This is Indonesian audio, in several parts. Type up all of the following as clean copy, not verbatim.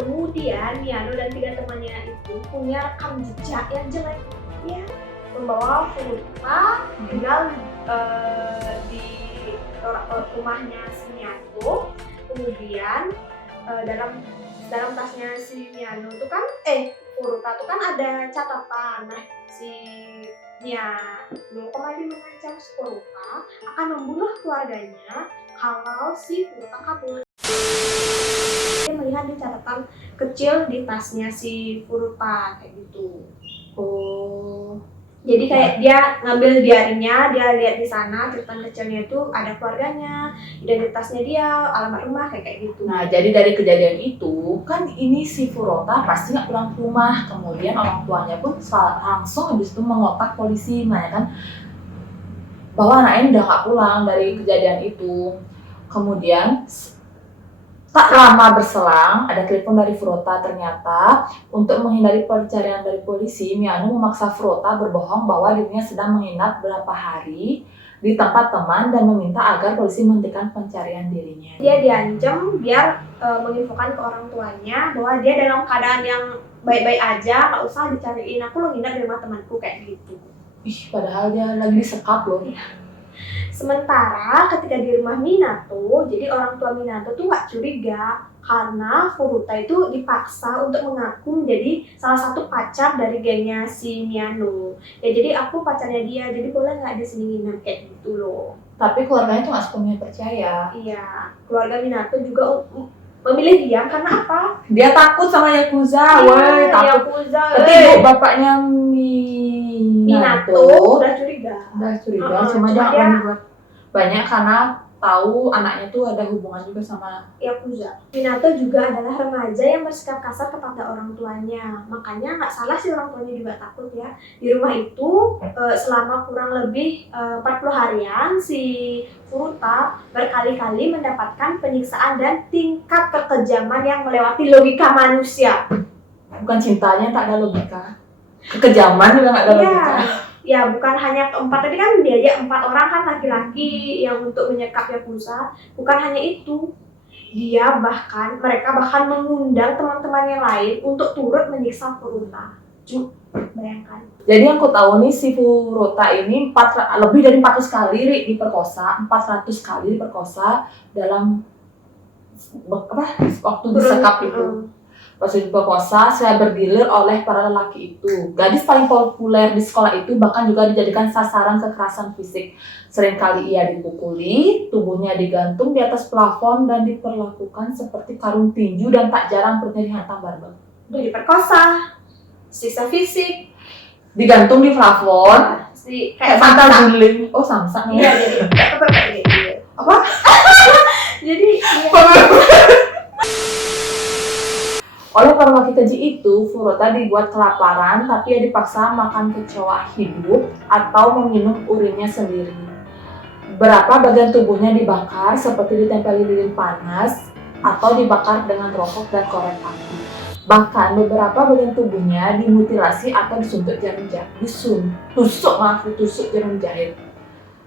Kemudian Miano dan 3 temannya itu punya rekam jejak yang jelek. Ya, membawa Furuta tinggal di rumahnya si Miano. Kemudian dalam tasnya si Miano tuh kan Furuta tuh kan ada catatan. Nah, si Miano kembali mengancam Furuta akan membunuh keluarganya kalau si Furuta kabur. Dia melihat di catatan kecil di tasnya si Furuta kayak gitu. Jadi kayak dia ngambil diarinya, dia lihat di sana catatan kecilnya itu ada keluarganya, identitasnya dia, alamat rumah kayak gitu. Nah, jadi dari kejadian itu kan ini si Furuta pasti nggak pulang ke rumah. Kemudian orang tuanya pun langsung habis itu mengontak polisi menanyakan bahwa anaknya udah nggak pulang dari kejadian itu. Kemudian tak lama berselang, ada telepon dari Furuta. Ternyata untuk menghindari pencarian dari polisi, Miano memaksa Furuta berbohong bahwa dirinya sedang menginap beberapa hari di tempat teman dan meminta agar polisi menghentikan pencarian dirinya. Dia diancam biar menginfokan ke orang tuanya bahwa dia dalam keadaan yang baik-baik aja, nggak usah dicariin, aku lo nginap di rumah temanku kayak gitu. Padahal dia lagi disekap loh. Sementara ketika di rumah Minato, jadi orang tua Minato tuh nggak curiga karena Furuta itu dipaksa untuk mengaku menjadi salah satu pacar dari gengnya si Miano. Ya jadi aku pacarnya dia, jadi boleh nggak di sini nginap kayak gitu loh. Tapi keluarganya tuh nggak sepenuhnya percaya. Iya, keluarga Minato juga memilih diam karena apa? Dia takut sama Yakuza, takut. Yakuza, Tapi bapaknya Minato udah curiga. Cuma dia nggak berani buat banyak karena tahu anaknya tuh ada hubungan juga sama Yakuza. Minato juga adalah remaja yang bersikap kasar kepada orang tuanya. Makanya nggak salah sih orang tuanya juga takut ya. Di rumah itu selama kurang lebih 40 harian si Furuta berkali-kali mendapatkan penyiksaan dan tingkat kekejaman yang melewati logika manusia. Bukan cintanya tak ada logika, kekejaman juga nggak ada logika. Ya bukan hanya keempat, tadi kan diajak 4 orang kan laki-laki yang untuk menyekap Yakuza. Bukan hanya itu, mereka bahkan mengundang teman-teman yang lain untuk turut menyiksa Furuta. Bayangkan. Jadi yang aku tahu nih si Furuta ini lebih dari 400 kali diperkosa, 400 kali diperkosa dalam waktu disekap itu. Pas diperkosa, saya bergilir oleh para lelaki itu. Gadis paling populer di sekolah itu bahkan juga dijadikan sasaran kekerasan fisik. Seringkali ia dipukuli, tubuhnya digantung di atas plafon dan diperlakukan seperti karung tinju dan tak jarang perutnya dihantam barbel. Udah diperkosa, siksa fisik, digantung di plafon, kayak mata guling. Oh samsak nih. Iya jadi kayak gitu. Apa? Jadi oleh para laki keji itu, Furuta dibuat kelaparan, tapi ia dipaksa makan kecoa hidup atau meminum urinnya sendiri. Beberapa bagian tubuhnya dibakar seperti ditempeli lilin panas atau dibakar dengan rokok dan korek api. Bahkan beberapa bagian tubuhnya dimutilasi atau ditusuk jarum jahit.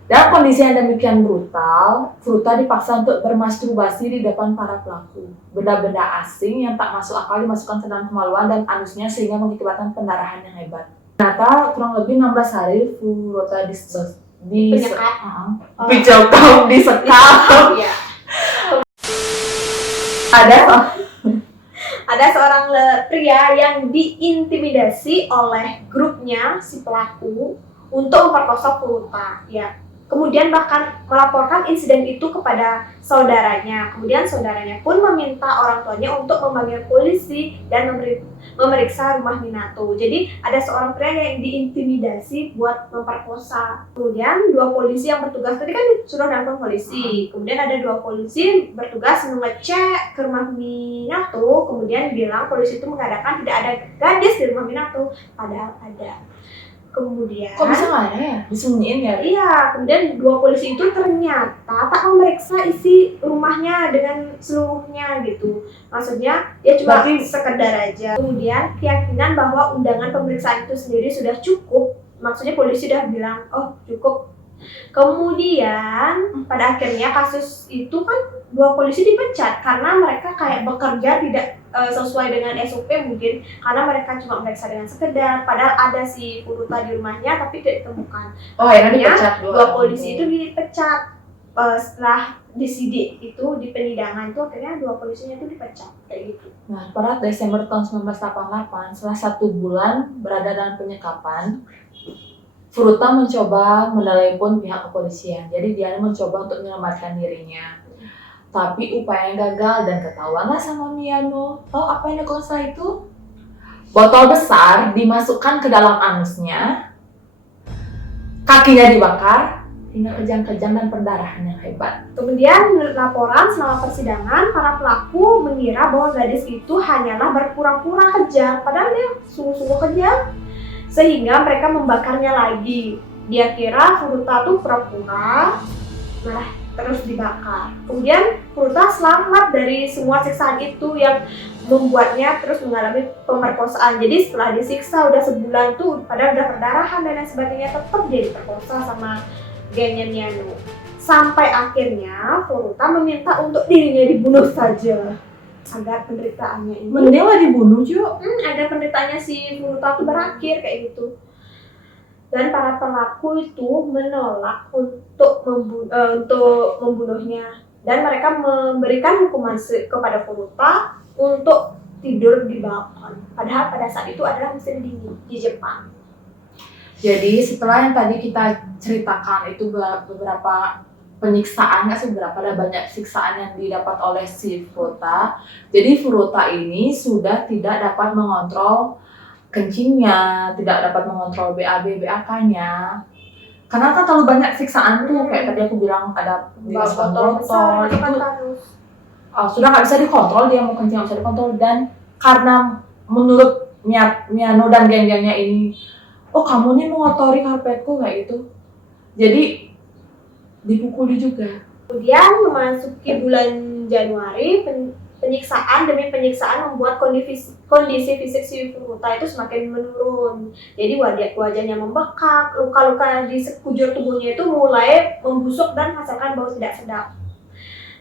Dalam kondisi yang demikian brutal, Furuta dipaksa untuk bermasturbasi di depan para pelaku. Benda-benda asing yang tak masuk akal dimasukkan ke dalam kemaluan dan anusnya sehingga mengakibatkan pendarahan yang hebat. Ternyata kurang lebih 16 hari Furuta disekap. Ada seorang pria yang diintimidasi oleh grupnya si pelaku untuk memperkosa Furuta. Ya. Kemudian bahkan melaporkan insiden itu kepada saudaranya. Kemudian saudaranya pun meminta orang tuanya untuk memanggil polisi dan memeriksa rumah Minato. Jadi ada seorang pria yang diintimidasi buat memperkosa. Kemudian 2 polisi yang bertugas, tadi kan sudah nelfon polisi. Kemudian ada 2 polisi bertugas mengecek ke rumah Minato. Kemudian bilang polisi itu mengadakan tidak ada gadis di rumah Minato, padahal ada. Kemudian kok bisa nggak ada ya? Disembunyiin ya? Iya, kemudian 2 polisi itu ternyata tak memeriksa isi rumahnya dengan seluruhnya gitu. Maksudnya ya cuma sekedar aja. Kemudian keyakinan bahwa undangan pemeriksaan itu sendiri sudah cukup. Maksudnya polisi sudah bilang, oh cukup. Kemudian pada akhirnya kasus itu kan dua polisi dipecat karena mereka kayak bekerja tidak sesuai dengan SOP mungkin, karena mereka cuma meriksa dengan sekedar, padahal ada si Furuta di rumahnya tapi tidak ditemukan. Oh, akhirnya dipecat Dua polisi itu dipecat setelah disidik itu di penyidangan itu akhirnya dua polisinya itu dipecat kayak gitu. Nah, pada Desember tahun 1988, setelah 1 bulan berada dalam penyekapan, Furuta mencoba menelepon pihak kepolisian. Jadi dia mencoba untuk menyelamatkan dirinya. Tapi upayanya gagal dan ketahuanlah sama Miyano. Tahu apa yang dilakukan setelah itu? Botol besar dimasukkan ke dalam anusnya, kakinya dibakar, hingga kejang-kejang dan perdarahan yang hebat. Kemudian menurut laporan selama persidangan, para pelaku mengira bahwa gadis itu hanyalah berpura-pura kejam, padahal dia sungguh-sungguh kejam. Sehingga mereka membakarnya lagi. Dia kira Furuta tuh pura-pura, malah terus dibakar. Kemudian Furuta selamat dari semua siksaan itu yang membuatnya terus mengalami pemerkosaan. Jadi setelah disiksa udah sebulan tuh, padahal udah perdarahan dan lain sebagainya, tetap dia diperkosa sama gengnya Miyano. Sampai akhirnya Furuta meminta untuk dirinya dibunuh saja agar penderitaannya ini Mending lah dibunuh, Ju. agar penderitaannya si Furuta itu berakhir kayak gitu. Dan para pelaku itu menolak untuk membunuhnya, dan mereka memberikan hukuman kepada Furuta untuk tidur di balkon. Padahal pada saat itu adalah musim dingin di Jepang. Jadi setelah yang tadi kita ceritakan itu beberapa penyiksaan, nggak seberapa, ada banyak siksaan yang didapat oleh si Furuta. Jadi Furuta ini sudah tidak dapat mengontrol kencingnya, tidak dapat mengontrol BAB, BAK-nya. Karena kan terlalu banyak siksaan tuh, kayak tadi aku bilang ada dimasukkan botol, itu sudah nggak bisa dikontrol, dia mau kencing nggak bisa dikontrol. Dan karena menurut Miyano dan geng-gengnya ini, oh kamu nih mengotori karpetku kayak gitu, jadi dipukuli juga. Kemudian memasuki bulan Januari, penyiksaan demi penyiksaan membuat kondisi fisik si Furuta itu semakin menurun. Jadi wajahnya membekak, luka-luka di sekujur tubuhnya itu mulai membusuk dan menghasilkan bau tidak sedap.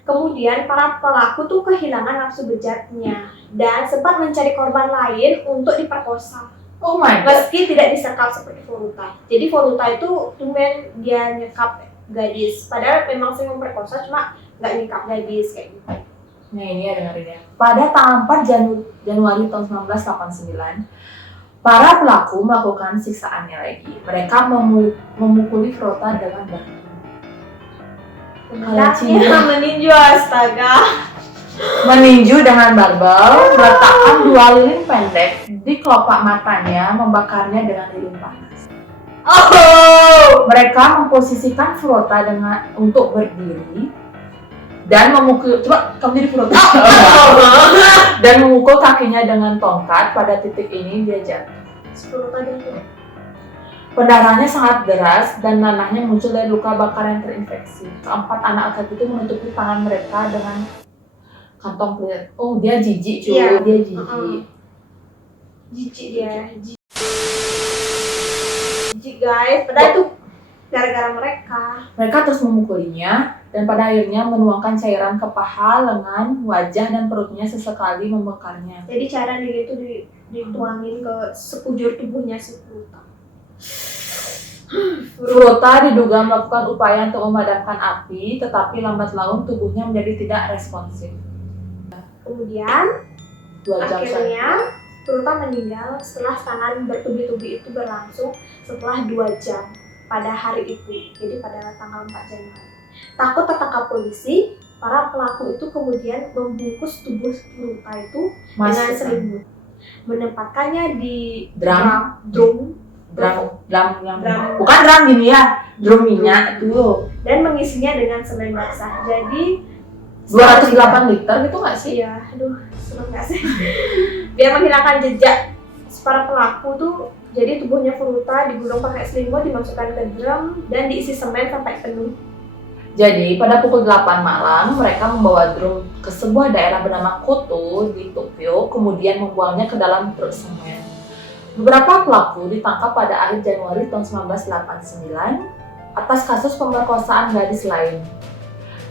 Kemudian para pelaku tuh kehilangan nafsu bejatnya dan sempat mencari korban lain untuk diperkosa. Oh my god. Meski tidak disekap seperti Furuta. Jadi Furuta itu tumben dia nyekap gadis, padahal memang sering memperkosa, cuma nggak nyekap gadis kayak gitu. Nah ini ya, dengerin ya. Pada tanggal 4 Januari tahun 1989, para pelaku melakukan siksaannya lagi. Mereka memukuli Furuta dengan batu. Punaknya meninju, astaga. Meninju dengan barbel, meletakkan 2 lilin pendek di kelopak matanya, membakarnya dengan lilin panas. Oh! Mereka memposisikan Furuta untuk berdiri dan memukul, coba kamu jadi Furuta. Dan memukul kakinya dengan tongkat. Pada titik ini dia jatuh. Pendarahannya sangat deras dan nanahnya muncul dari luka bakar yang terinfeksi. Keempat anak laki itu menutupi tangan mereka dengan kantong pelihat. Oh, dia jijik cuy, Iya. dia jijik. Jijik dia. Jijik guys, padahal itu gara-gara mereka. Mereka terus memukulinya dan pada akhirnya menuangkan cairan ke paha, lengan, wajah dan perutnya, sesekali membakarnya. Jadi cara dia itu dituangin ke sekujur tubuhnya si Furuta. Furuta diduga melakukan upaya untuk memadamkan api, tetapi lambat laun tubuhnya menjadi tidak responsif. Kemudian 2 jam akhirnya Furuta meninggal setelah serangan bertubi-tubi itu berlangsung setelah 2 jam pada hari itu, jadi pada tanggal 4 Januari. Takut tertangkap polisi, para pelaku itu kemudian membungkus tubuh Furuta itu dengan selimut, menempatkannya di drum yang bukan drum gini ya, drum minyak itu loh. Dan mengisinya dengan semen basah. Jadi 208 liter gitu nggak sih? Iya, aduh, serem nggak sih? Biar menghilangkan jejak para pelaku tuh, jadi tubuhnya Furuta digulung pakai selimut, dimasukkan ke drum dan diisi semen sampai penuh. Jadi pada pukul 8 malam mereka membawa drum ke sebuah daerah bernama Koto di Tokyo, kemudian membuangnya ke dalam truk semen. Beberapa pelaku ditangkap pada akhir Januari tahun 1989 atas kasus pemerkosaan gadis lain.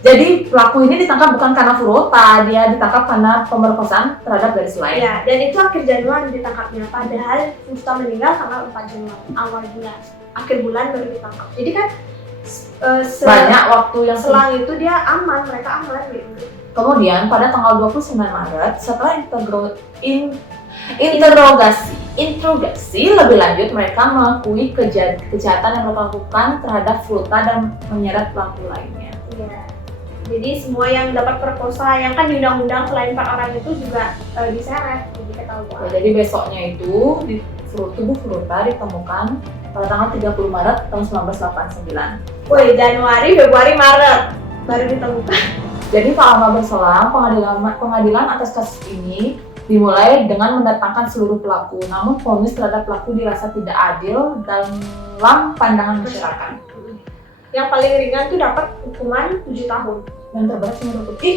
Jadi pelaku ini ditangkap bukan karena Furota, dia ditangkap karena pemerkosaan terhadap gadis lain. Ya, dan itu akhir Januari ditangkapnya. Padahal Furota meninggal tanggal 4 Januari, awal bulan. Akhir bulan baru ditangkap. Jadi kan Banyak waktu yang selang itu dia aman, mereka aman gitu. Kemudian pada tanggal 29 Maret setelah interogasi lebih lanjut, mereka mengakui kejahatan yang mereka lakukan terhadap Furota dan menyeret pelaku lainnya. Iya. Jadi semua yang dapat perkosa, yang kan di undang-undang selain 4 orang itu juga diseret, jadi ketahuan. Ya, jadi besoknya itu tubuh Furota ditemukan pada tanggal 30 Maret tahun 1989. Woi, Januari, Februari, Maret baru ditemukan. Jadi tak lama berselang, pengadilan atas kasus ini dimulai dengan mendatangkan seluruh pelaku. Namun vonis terhadap pelaku dirasa tidak adil dalam pandangan masyarakat. Yang paling ringan tuh dapat hukuman 7 tahun. Yang terberat cuma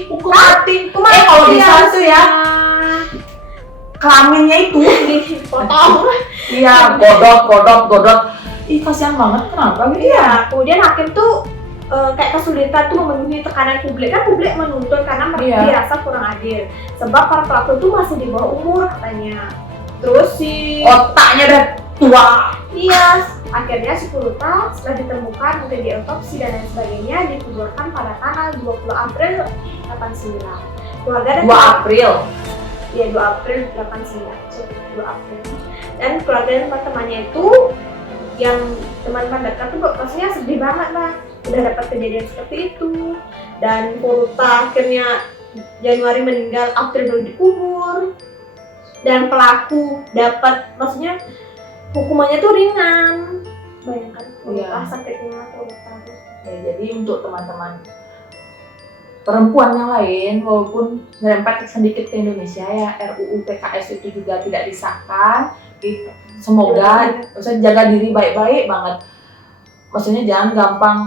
hukum mati. Hukuman Kalau mati bisa tuh ya kelaminnya itu dipotong. iya, godot. Ih, kasihan banget, kenapa gitu ya? Iya, kemudian hakim tuh kayak kesulitan tuh memenuhi tekanan publik. Kan publik menuntut karena mereka dirasa kurang adil. Sebab para pelaku tuh masih di bawah umur katanya. Terus si otaknya udah tua. Iya, akhirnya si Furota setelah ditemukan untuk diotopsi dan lain sebagainya dikuburkan pada tanggal 20 April 89. Keluarga dan 2 April. Iya, 2 April 89. 2 April. Dan keluarga dan teman-temannya itu yang teman-teman dekat tuh maksudnya sedih banget lah, udah dapat kejadian seperti itu. Dan Furota akhirnya Januari meninggal, April baru dikubur. Dan pelaku dapat maksudnya hukumannya tuh ringan. Bayangkan sakitnya Furota. Ya, jadi untuk teman-teman perempuan yang lain, walaupun nyerempet sedikit ke Indonesia ya, RUU PKS itu juga tidak disahkan. Semoga maksudnya jaga diri baik-baik banget. Maksudnya jangan gampang,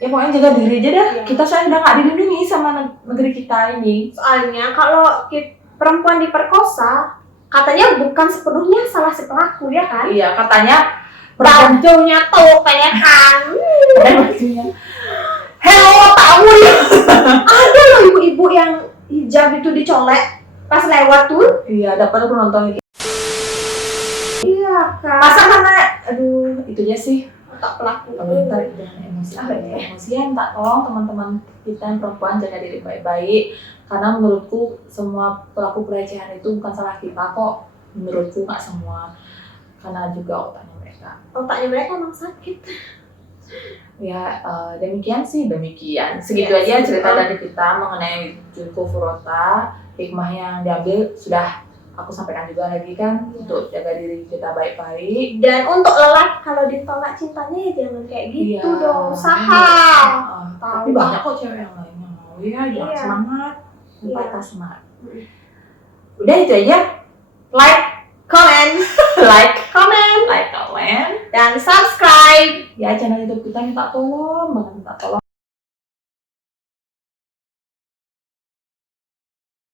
ya pokoknya jaga diri aja dah. Kita soalnya udah nggak dilindungi sama negeri kita ini. Soalnya kalau perempuan diperkosa, katanya bukan sepenuhnya salah si pelaku ya kan? Iya, katanya bajunya tuh kayak kan. Bajunya. Hello, tahu ya. Ada loh ibu-ibu yang hijab itu dicolek pas lewat tuh. Iya, dapat penonton itu. Iya kan. Masa karena, aduh, itu aja sih. Tak pelaku. Ntar jangan emosian, tak tolong teman-teman kita yang perempuan jaga diri baik-baik. Karena menurutku semua pelaku pelecehan itu bukan salah kita kok. Menurutku nggak semua. Karena juga otaknya mereka. Otaknya mereka emang sakit. Ya, demikian. Segitu aja cerita dari kita mengenai Junko Furota. Hikmah yang diambil sudah aku sampaikan juga lagi kan, untuk jaga diri kita baik-baik. Dan untuk lelaki kalau ditolak cintanya ya jangan kayak gitu dong, usaha. Tapi banyak kok cewek yang lain yang mau ya, semangat. Kita semangat. Udah itu aja. Comment, comment, dan subscribe ya channel YouTube kita. Minta tolong.